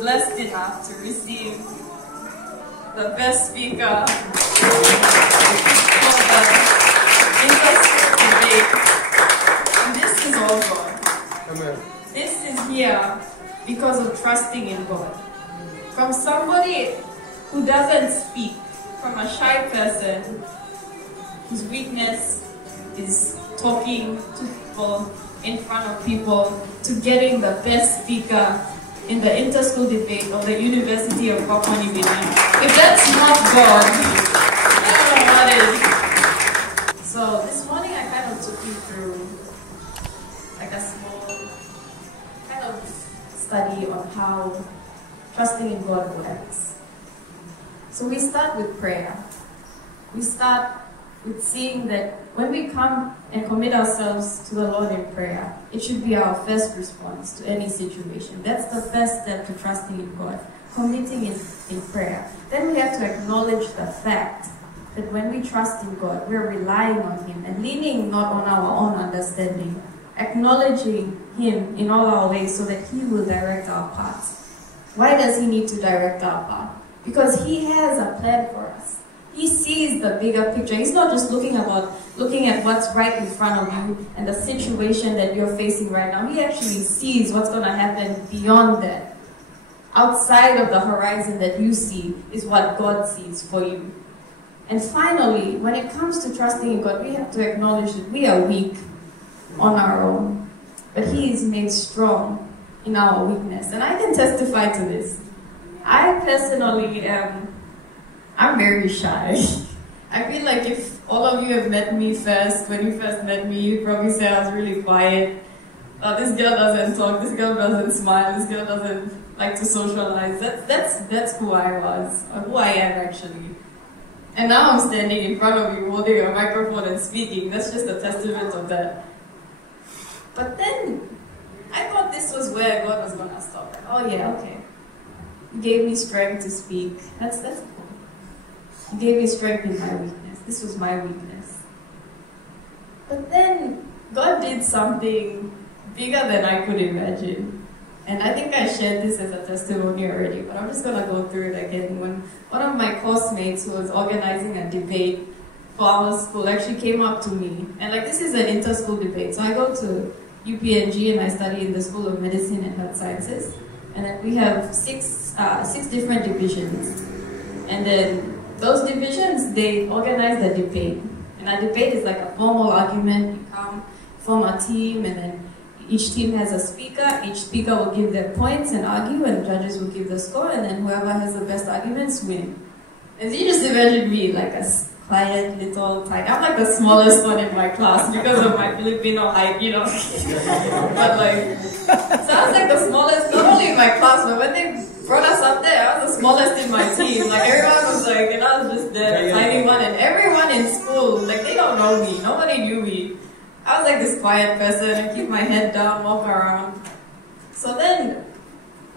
blessed enough to receive the best speaker for the inter-school debate. And this is all God. Amen. This is here because of trusting in God. From somebody who doesn't speak, from a shy person whose weakness is talking to people, in front of people, to getting the best speaker in the inter-school debate of the University of Papua New Guinea. If that's not God, I don't know what is. So this morning I kind of took you through like a small kind of study on how trusting in God works. So we start with prayer. We start with seeing that when we come and commit ourselves to the Lord in prayer, it should be our first response to any situation. That's the first step to trusting in God, committing in prayer. Then we have to acknowledge the fact that when we trust in God, we're relying on Him and leaning not on our own understanding, acknowledging Him in all our ways so that He will direct our paths. Why does He need to direct our path? Because He has a plan for us. He sees the bigger picture. He's not just looking at what's right in front of you and the situation that you're facing right now. He actually sees what's going to happen beyond that. Outside of the horizon that you see is what God sees for you. And finally, when it comes to trusting in God, we have to acknowledge that we are weak on our own. But He is made strong in our weakness. And I can testify to this. I personally I'm very shy. I feel like if all of you have met me first, when you first met me, you'd probably say I was really quiet. This girl doesn't talk, this girl doesn't smile, this girl doesn't like to socialize. That's who I was, or who I am actually. And now I'm standing in front of you holding a microphone and speaking. That's just a testament of that. But then, I thought this was where God was going to stop. Oh yeah, okay. He gave me strength to speak. That's cool. He gave me strength in my weakness. This was my weakness. But then, God did something bigger than I could imagine. And I think I shared this as a testimony already, but I'm just going to go through it again. When one of my classmates who was organizing a debate for our school actually came up to me. And like, this is an inter-school debate. So I go to UPNG and I study in the School of Medicine and Health Sciences. And then we have six different divisions. And then those divisions, they organize a debate. And a debate is like a formal argument. You come, form a team, and then each team has a speaker. Each speaker will give their points and argue, and judges will give the score, and then whoever has the best arguments win. And so you just imagine me like a quiet little tiny. I'm like the smallest one in my class because of my Filipino height, you know. But like, so I was like the smallest, not only in my class, but when they brought us up there, I was the smallest in my team. Like everyone was like, and I was just there, the tiny one, and everyone in school, like they don't know me, nobody knew me. I was like this quiet person, I keep my head down, walk around. So then,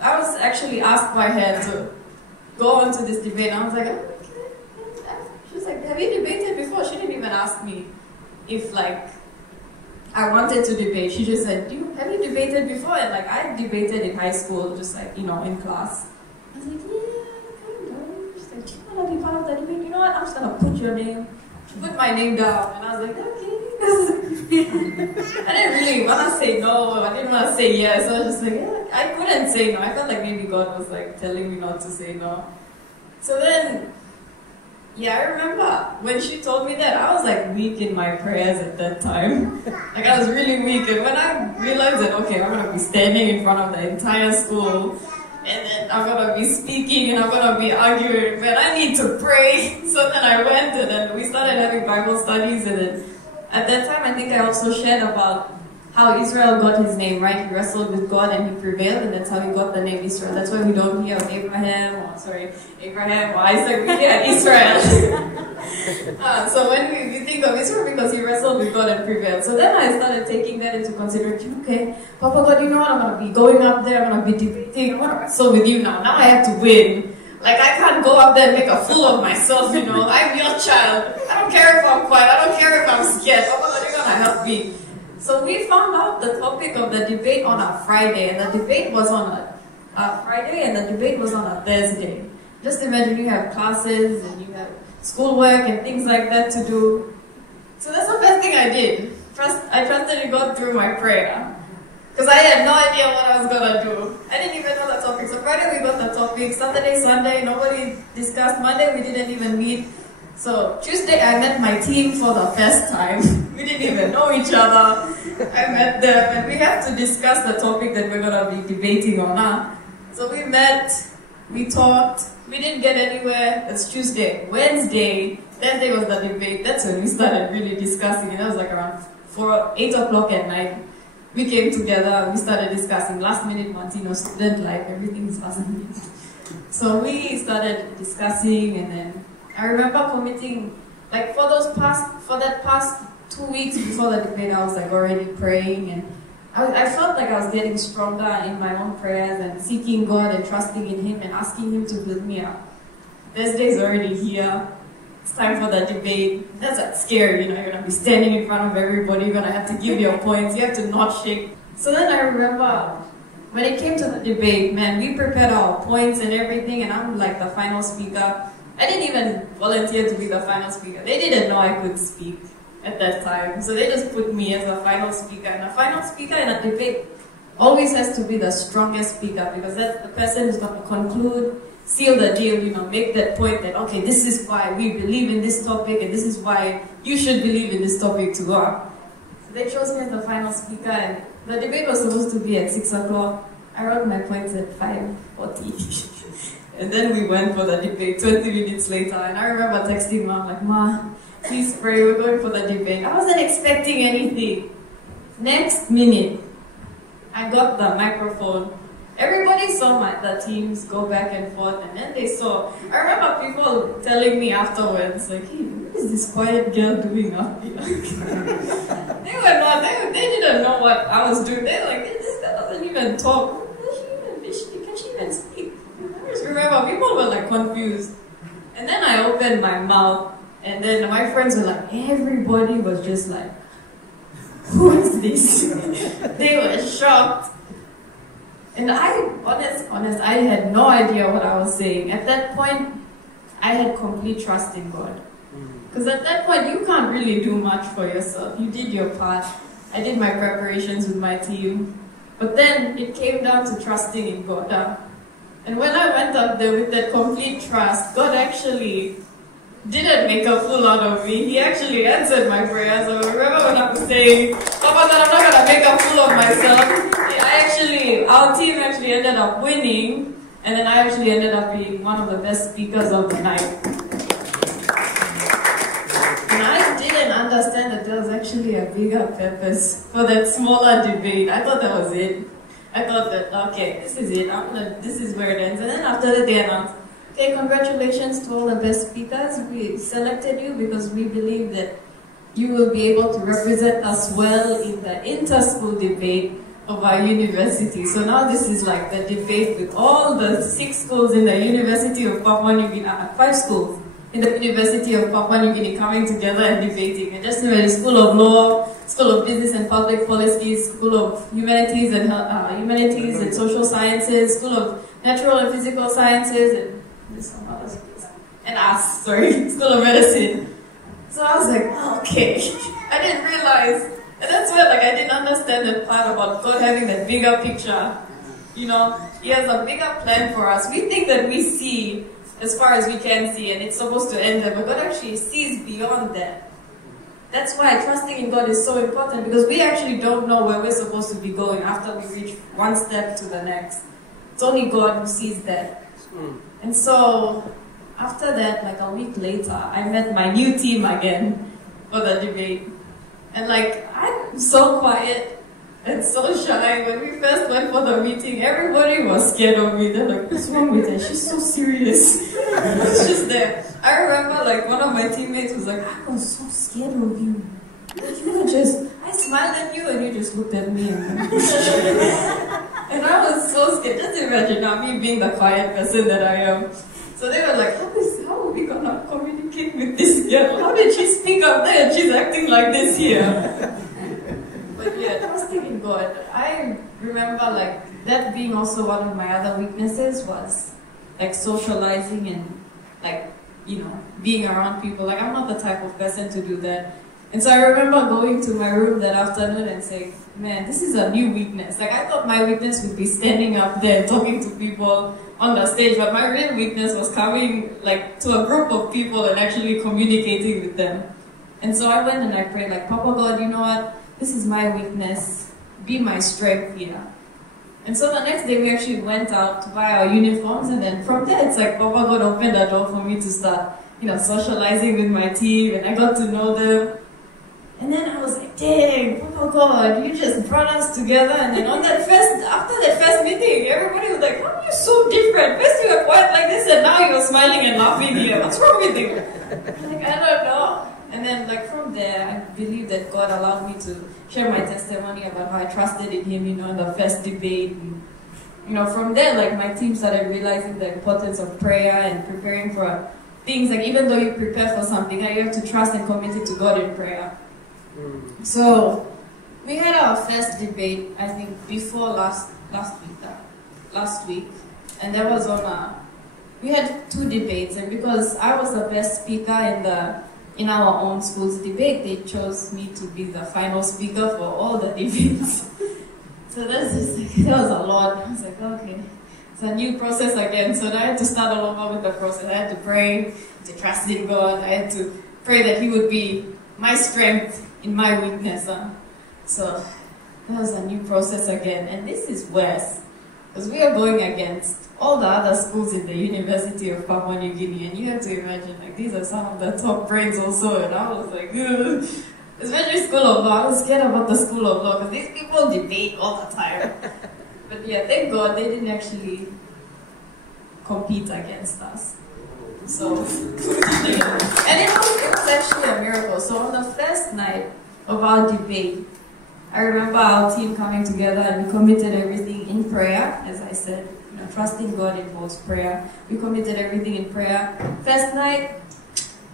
I was actually asked by her to go on to this debate, and I was like, oh, okay. She was like, have you debated before? She didn't even ask me if like, I wanted to debate. She just said, have you debated before? And like, I debated in high school, just like, you know, in class. I was like, yeah, kind of. She's like, do you want to be part of the debate? You know what, I'm just going to put your name. She put my name down, and I was like, okay. I didn't really want to say no, I didn't want to say yes. I was just like, yeah, I couldn't say no. I felt like maybe God was like telling me not to say no. So then, yeah, I remember when she told me that, I was like weak in my prayers at that time. Like I was really weak, and when I realized that, okay, I'm going to be standing in front of the entire school, and then I'm going to be speaking, and I'm going to be arguing, but I need to pray. So then I went, and then we started having Bible studies, and then at that time, I think I also shared about how Israel got his name, right? He wrestled with God and he prevailed, and that's how he got the name Israel. That's why we don't hear of Abraham or Isaac, we hear Israel. So when we think of Israel, because he wrestled with God and prevailed. So then I started taking that into consideration. Okay, Papa God, you know what? I'm going to be going up there, I'm going to be debating, I'm going to wrestle with you now. Now I have to win. Like, I can't go up there and make a fool of myself, you know. I'm your child. I don't care if I'm quiet. I don't care if I'm scared. Papa God, you're going to help me. So we found out the topic of the debate on a Friday, and the debate was on a Friday and the debate was on a Thursday. Just imagine you have classes and you have schoolwork and things like that to do. So that's the first thing I did. I trusted in God through my prayer. Because I had no idea what I was going to do. I didn't even know the topic. So Friday we got the topic. Saturday, Sunday, nobody discussed. Monday we didn't even meet. So Tuesday I met my team for the first time. We didn't even know each other. I met them and we have to discuss the topic that we're going to be debating on. So we met, we talked, we didn't get anywhere. It's Tuesday. Wednesday, Thursday was the debate. That's when we started really discussing it. That was like around 8 o'clock at night. We came together, we started discussing last minute Montino student life, everything's last minute. So we started discussing, and then I remember committing, like for that past 2 weeks before the debate, I was like already praying, and I felt like I was getting stronger in my own prayers and seeking God and trusting in Him and asking Him to build me up. Thursday is already here. It's time for the debate. That's like scary, you know, you're gonna be standing in front of everybody, you're gonna have to give your points, you have to not shake. So then I remember when it came to the debate, man, we prepared our points and everything, and I'm like the final speaker. I didn't even volunteer to be the final speaker. They didn't know I could speak at that time, so they just put me as a final speaker. And a final speaker in a debate always has to be the strongest speaker, because that's the person who's going to conclude, seal the deal, you know, make that point that, okay, this is why we believe in this topic, and this is why you should believe in this topic too. So they chose me as the final speaker, and the debate was supposed to be at 6 o'clock. I wrote my points at 5:40. And then we went for the debate 20 minutes later, and I remember texting Mom, like, Ma, please pray, we're going for the debate. I wasn't expecting anything. Next minute, I got the microphone. Everybody saw the teams go back and forth, and then they saw. I remember people telling me afterwards, like, hey, what is this quiet girl doing up here? They didn't know what I was doing. They were like, this girl doesn't even talk. Can she even speak? I just remember people were like confused. And then I opened my mouth, and then my friends were like, everybody was just like, who is this? They were shocked. And honest, I had no idea what I was saying. At that point, I had complete trust in God. Because at that point, you can't really do much for yourself. You did your part. I did my preparations with my team. But then it came down to trusting in God. And when I went up there with that complete trust, God actually didn't make a fool out of me. He actually answered my prayers. I remember when I was saying, Papa, I'm not going to make a fool of myself. Our team actually ended up winning, and then I actually ended up being one of the best speakers of the night. And I didn't understand that there was actually a bigger purpose for that smaller debate. I thought that was it. I thought that, okay, this is it. This is where it ends. And then after that, they announced, okay, congratulations to all the best speakers. We selected you because we believe that you will be able to represent us well in the inter-school debate of our university. So now this is like the debate with all the 6 schools in the University of Papua New Guinea, 5 schools in the University of Papua New Guinea coming together and debating. And just imagine, School of Law, School of Business and Public Policy, School of Humanities and Social Sciences, School of Natural and Physical Sciences, and there's some other schools. And us, sorry, School of Medicine. So I was like, okay. I didn't realize. And that's where I didn't understand that part about God having that bigger picture. You know, He has a bigger plan for us. We think that we see as far as we can see and it's supposed to end there, but God actually sees beyond that. That's why trusting in God is so important, because we actually don't know where we're supposed to be going after we reach one step to the next. It's only God who sees that. And so, after that, like a week later, I met my new team again for the debate. And I'm so quiet and so shy. When we first went for the meeting, everybody was scared of me. They're like, what's wrong with her? She's so serious. It's just there. I remember one of my teammates was like, I was so scared of you. I smiled at you and you just looked at me. And I was so scared. Just imagine now me being the quiet person that I am. So they were like, how are we gonna communicate with this girl? How did she speak up there and she's acting like this here? But yeah, trusting in God. I remember that being also one of my other weaknesses was like socializing and like, you know, being around people. Like I'm not the type of person to do that. And so I remember going to my room that afternoon and saying, man, this is a new weakness. Like I thought my weakness would be standing up there and talking to people on the stage, but my real weakness was coming like to a group of people and actually communicating with them. And so I went and I prayed like, Papa God, you know what? This is my weakness. Be my strength here. And so the next day we actually went out to buy our uniforms, and then from there it's like Papa God opened the door for me to start, you know, socializing with my team, and I got to know them. And then I was like, dang, Papa God, you just brought us together. And then after that first meeting, everybody was like, how are you so different? First you were quiet like this, and now you're smiling and laughing here. What's wrong with you? I'm like, I don't know. And then like from there, I believe that God allowed me to share my testimony about how I trusted in Him, you know, in the first debate. And, you know, from there, like my team started realizing the importance of prayer and preparing for things. Like even though you prepare for something, you have to trust and commit it to God in prayer. So we had our first debate, I think, before last week, and that was on we had 2 debates, and because I was the best speaker in our own school's debate, they chose me to be the final speaker for all the debates. So that's just like, that was a lot. I was like, okay, it's a new process again. So I had to start all over with the process. I had to pray, to trust in God. I had to pray that He would be my strength in my weakness. So that was a new process again. And this is worse, because we are going against all the other schools in the University of Papua New Guinea, and you have to imagine, like, these are some of the top brains also, and I was like, ugh. Especially School of Law. I was scared about the School of Law, because these people debate all the time. But yeah, thank God they didn't actually compete against us. So, and it was actually a miracle. So on the first night of our debate, I remember our team coming together and we committed everything in prayer, as I said. You know, trusting God involves prayer. We committed everything in prayer. First night,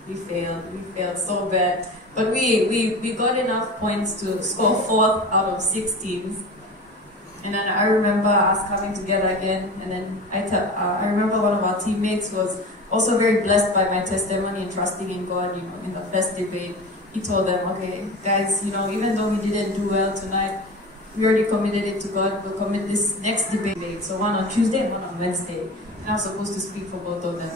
we failed. We failed so bad. But we got enough points to score 4th out of 6 teams. And then I remember us coming together again. And then I remember one of our teammates was also very blessed by my testimony and trusting in God, you know, in the first debate. He told them, okay, guys, you know, even though we didn't do well tonight, we already committed it to God. We'll commit this next debate. So one on Tuesday and one on Wednesday. And I was supposed to speak for both of them.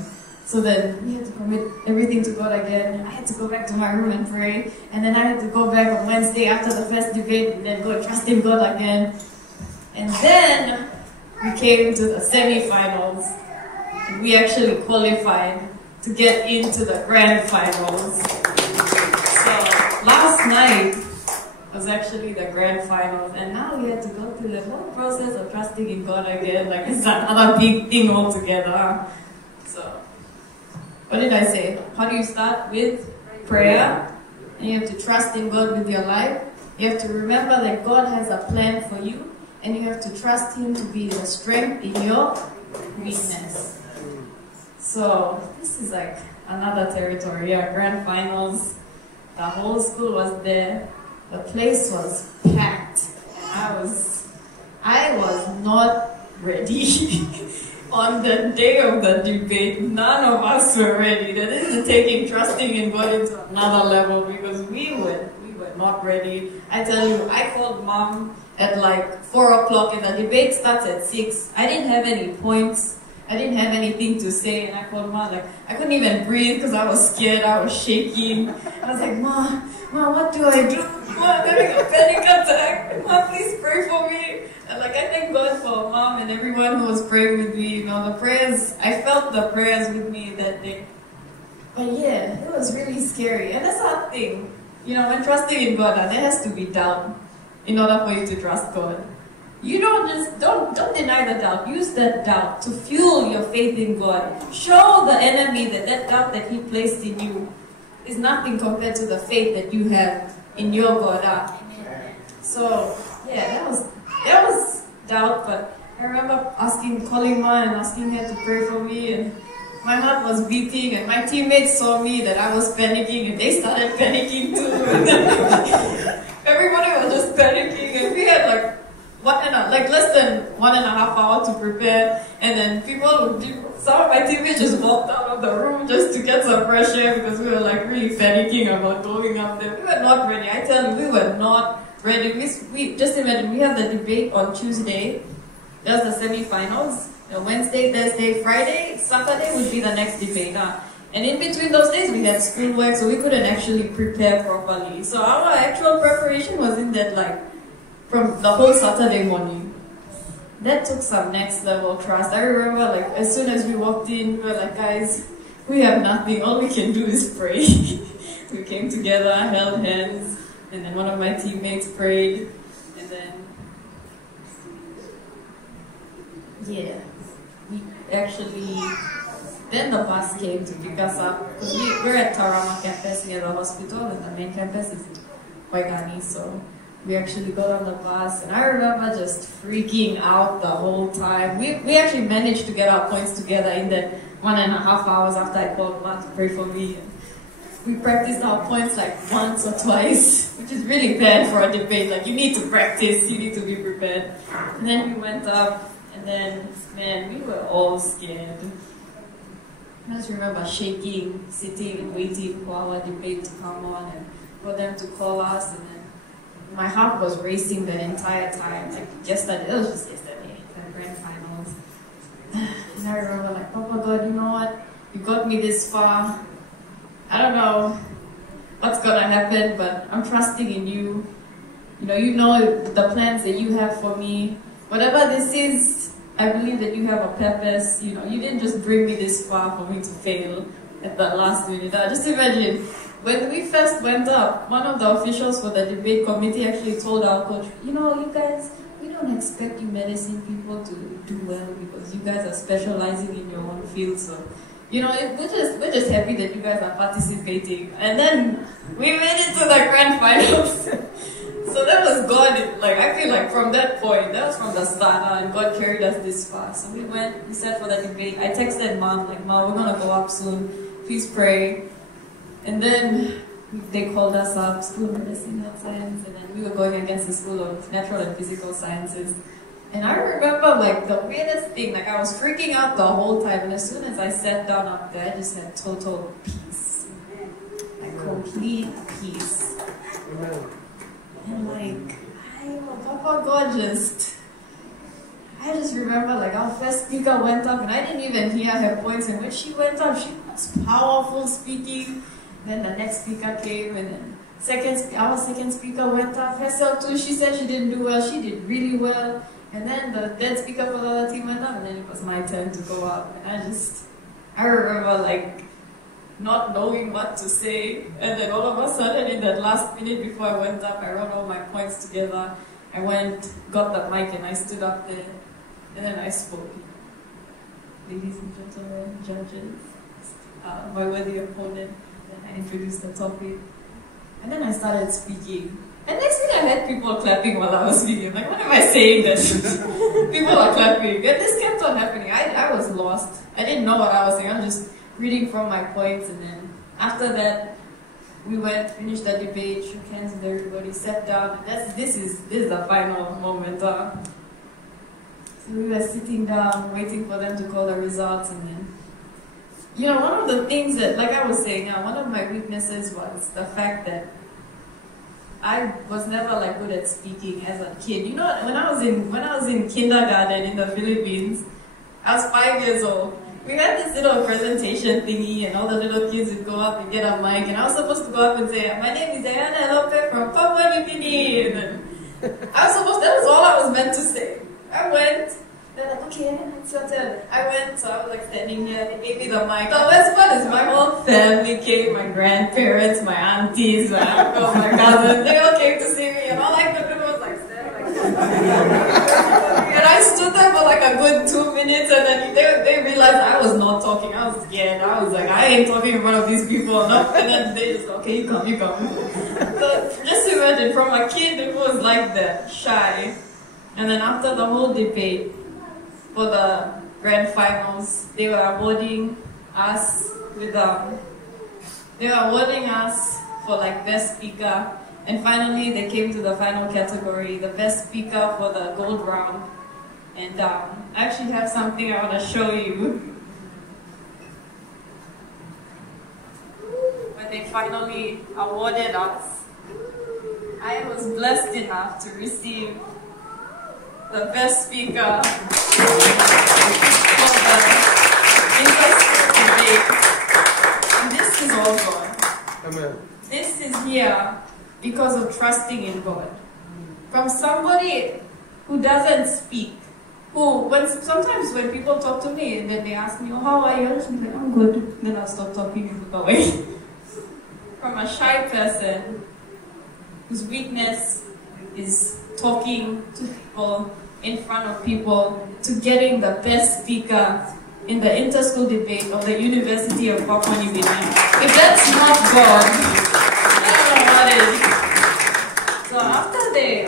So then we had to commit everything to God again. I had to go back to my room and pray. And then I had to go back on Wednesday after the first debate and then go trust in God again. And then we came to the semi-finals. And we actually qualified to get into the grand finals. So last night was actually the grand finals, and now we had to go through the whole process of trusting in God again. Like it's another big thing altogether. So, what did I say? How do you start? With prayer, and you have to trust in God with your life. You have to remember that God has a plan for you, and you have to trust Him to be the strength in your weakness. So this is like another territory. Yeah, grand finals. The whole school was there. The place was packed. And I was not ready. On the day of the debate, none of us were ready. That is taking trusting in God into another level, because we were not ready. I tell you, I called Mom at like 4 o'clock and the debate starts at 6. I didn't have any points. I didn't have anything to say, and I called Mom, like, I couldn't even breathe because I was scared, I was shaking. I was like, Mom, what do I do? Mom, I'm having a panic attack. Mom, please pray for me. And like, I thank God for Mom and everyone who was praying with me. You know, the prayers, I felt the prayers with me that day. But yeah, it was really scary. And that's our thing. You know, when trusting in God, there has to be doubt in order for you to trust God. You don't deny the doubt. Use that doubt to fuel your faith in God. Show the enemy that doubt that he placed in you is nothing compared to the faith that you have in your God. So yeah, that was doubt, but I remember calling Ma and asking her to pray for me, and my heart was beating, and my teammates saw me that I was panicking, and they started panicking too. Everybody was just panicking, and we had like less than like 1.5 hours to prepare, and then some of my teammates just walked out of the room just to get some fresh air because we were like really panicking about going up there. We were not ready. I tell you, we were not ready. We just imagine we have the debate on Tuesday. That's the semi-finals. Wednesday, Thursday, Friday, Saturday would be the next debate. And in between those days, we had schoolwork, so we couldn't actually prepare properly. So our actual preparation was in that, like, from the whole Saturday morning. That took some next level trust. I remember, like, as soon as we walked in, we were like, guys, we have nothing. All we can do is pray. We came together, held hands, and then one of my teammates prayed, and then, yeah, we actually, then the bus came to pick us up, because we're at Tarama campus near the hospital, and the main campus is Waigani, so we actually got on the bus, and I remember just freaking out the whole time. We actually managed to get our points together in that 1.5 hours after I called Ma to pray for me. We practiced our points like once or twice, which is really bad for a debate. Like, you need to practice, you need to be prepared. And then we went up, and then, man, we were all scared. I just remember shaking, sitting and waiting for our debate to come on and for them to call us, and then my heart was racing the entire time. Like yesterday, it was just yesterday, the grand finals. And I remember like, Papa God, you know what? You got me this far. I don't know what's gonna happen, but I'm trusting in you. You know the plans that you have for me. Whatever this is, I believe that you have a purpose. You didn't just bring me this far for me to fail at the last minute. Just imagine, when we first went up, one of the officials for the debate committee actually told our coach, you guys, we don't expect you medicine people to do well because you guys are specializing in your own field. So, we're just happy that you guys are participating. And then we made it to the grand finals. So that was God. Like, I feel like from that point, that was from the start, and God carried us this far. So we sat for the debate. I texted Mom, like, Mom, we're gonna go up soon. Please pray. And then they called us up, School of Medicine, Health Science, and then we were going against the School of Natural and Physical Sciences. And I remember, like, the weirdest thing, like, I was freaking out the whole time, and as soon as I sat down up there, I just had total peace. Like, complete peace. And, like, Papa God I just remember, like, our first speaker went up, and I didn't even hear her points, and when she went up, she was powerful speaking. Then the next speaker came, and then our second speaker went up herself too. She said she didn't do well. She did really well. And then the third speaker for the other team went up, and then it was my turn to go up. And I remember like not knowing what to say. And then all of a sudden, in that last minute before I went up, I wrote all my points together. I got the mic, and I stood up there, and then I spoke. Ladies and gentlemen, judges, my worthy opponent. I introduced the topic, and then I started speaking. And next thing I had people clapping while I was speaking. Like, what am I saying this? People are clapping. And this kept on happening. I was lost. I didn't know what I was saying. I was just reading from my points, and then after that, we finished the debate, shook hands with everybody, sat down. This is the final moment. So we were sitting down, waiting for them to call the results, and then one of the things that, like I was saying, one of my weaknesses was the fact that I was never like good at speaking as a kid. When I was in kindergarten in the Philippines, I was 5 years old. We had this little presentation thingy, and all the little kids would go up and get a mic, and I was supposed to go up and say, "My name is Iaina Elope from Papua New Guinea." And then that was all I was meant to say. I went. They're like, okay, it's your turn. I went, so I was like standing here, they gave me the mic. The best part is my whole family came, my grandparents, my aunties, my uncles, my cousins, they all came to see me, and all I could do was like stand like this. And I stood there for like a good 2 minutes, and then they realized I was not talking. I was scared. I was like, I ain't talking in front of these people enough. And then they just, okay, you come. So just imagine, from a kid who was like that, shy, and then after the whole debate, for the grand finals, they were awarding us for like best speaker, and finally they came to the final category, the best speaker for the gold round. And I actually have something I want to show you. When they finally awarded us, I was blessed enough to receive the best speaker for the inter-school debate. And this is all God. Amen. This is here because of trusting in God. From somebody who doesn't speak, sometimes when people talk to me and then they ask me, oh, how are you? I'm like, I'm good. Then I'll stop talking and look away. From a shy person whose weakness is talking to people in front of people, to getting the best speaker in the inter-school debate of the University of Papua New Guinea. If that's not God, I don't know what is. So after they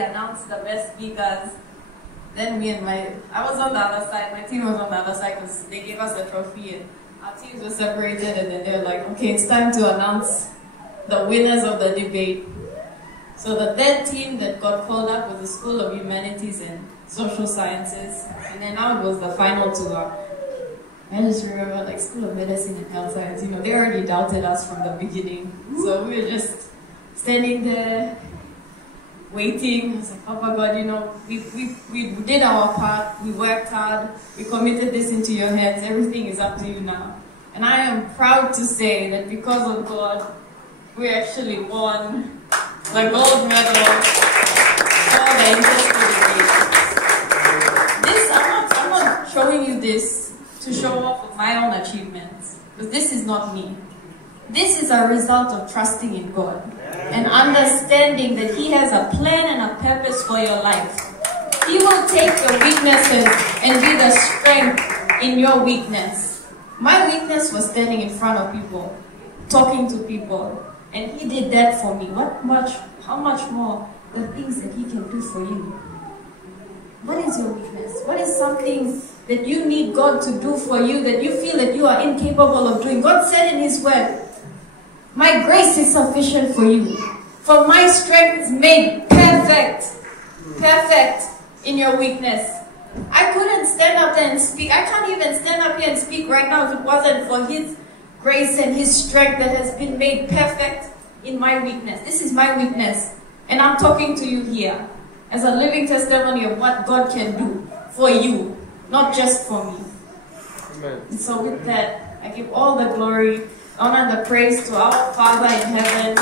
announced the best speakers, then I was on the other side, my team was on the other side because they gave us a trophy and our teams were separated, and then they were like, okay, it's time to announce the winners of the debate. So the third team that got called up was the School of Humanities and Social Sciences, and then now it was the final two. I just remember, like, School of Medicine and Health Science, they already doubted us from the beginning. So we were just standing there, waiting. I was like, Papa God, we did our part, we worked hard, we committed this into your hands, everything is up to you now. And I am proud to say that because of God, we actually won the gold medal for the inter-school debate. I'm not showing you this to show off of my own achievements, because this is not me. This is a result of trusting in God and understanding that He has a plan and a purpose for your life. He will take your weaknesses and be the strength in your weakness. My weakness was standing in front of people, talking to people, and He did that for me. How much more the things that He can do for you? What is your weakness? What is something that you need God to do for you that you feel that you are incapable of doing? God said in His word, my grace is sufficient for you, for my strength is made perfect in your weakness. I couldn't stand up there and speak. I can't even stand up here and speak right now if it wasn't for His grace and His strength that has been made perfect in my weakness. This is my weakness, and I'm talking to you here as a living testimony of what God can do for you, not just for me. Amen. And so with that, I give all the glory, honor, and the praise to our Father in heaven.